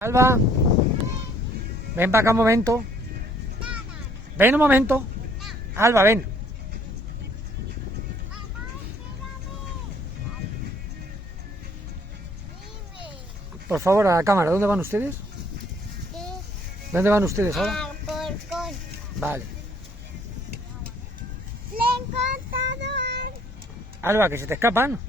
Alba, ven para acá un momento. Ven un momento. Alba, ven. Por favor, a la cámara. ¿Dónde van ustedes? ¿Dónde van ustedes ahora? A Porcón. Vale. Le he encontrado Alba, que se te escapan.